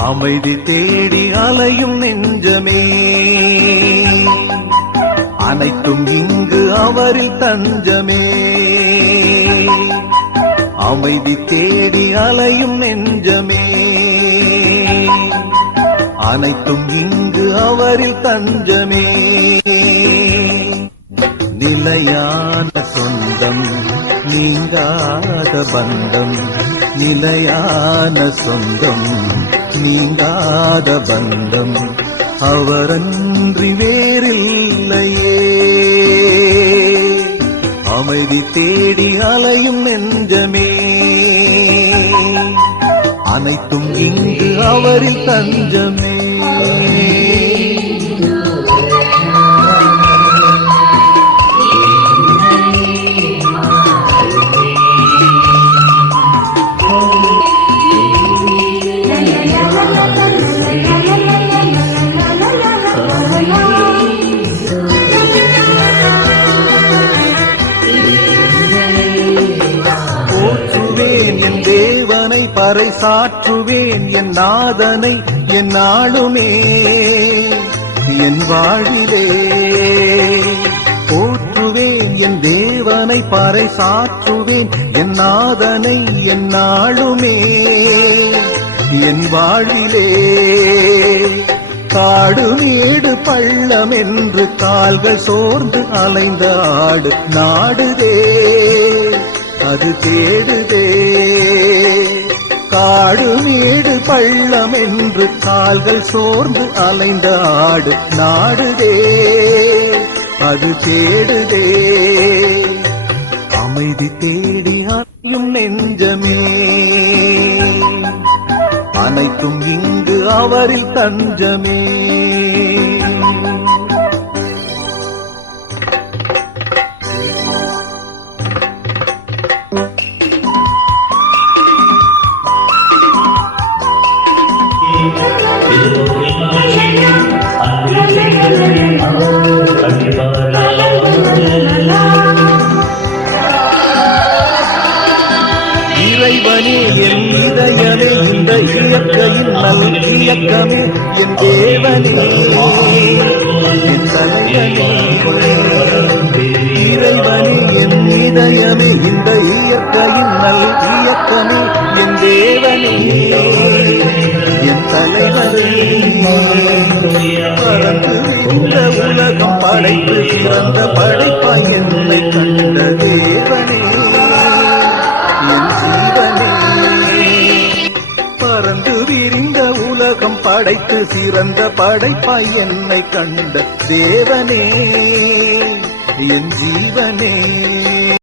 அமைதி தேடி அலையும் நெஞ்சமே. அனைத்தும் இங்கு அவரில் தஞ்சமே. அமைதி தேடி அலையும் நெஞ்சமே. அனைத்தும் இங்கு அவரில் தஞ்சமே. நிலையான சொந்தம் நீங்காத பந்தம் நிலையான சொந்தம் நீங்காத பந்தம் அவரன்றி வேறில்லையே. அமைதி தேடி அலையும் நெஞ்சமே. அனைத்தும் இங்கு அவரில் தஞ்சமே. உன்னை பறைசாற்றுவேன் என் நாதனை என் நாளுமே என் வாழிலே போற்றுவேன் என் தேவனை பறைசாற்றுவேன் என் நாதனை என் நாளுமே என் வாழிலே காடு மேடு பள்ளம் என்று கால்கள் சோர்ந்து அலைந்த ஆடு நாடுதே அது தேடுதே. காடு மேடு பள்ளம் என்று கால்கள் சோர்ந்து அலைந்த ஆடு நாடுதே அது தேடுதே. அமைதி தேடி அறையும் நெஞ்சமே. அனைத்தும் இங்கு அவரில் தஞ்சமே. இறைவனே என் இதயமே இந்த இயற்கையின் நல் இயக்கமே என் தேவனே. என் தலைவனே இறைவனே என் இதயமே இந்த இயற்கையின் நல் இயக்கமே என் தேவனே. உலகம் படைத்து சிறந்த படைப்பாய் என்னை கண்ட தேவனே என் ஜீவனே.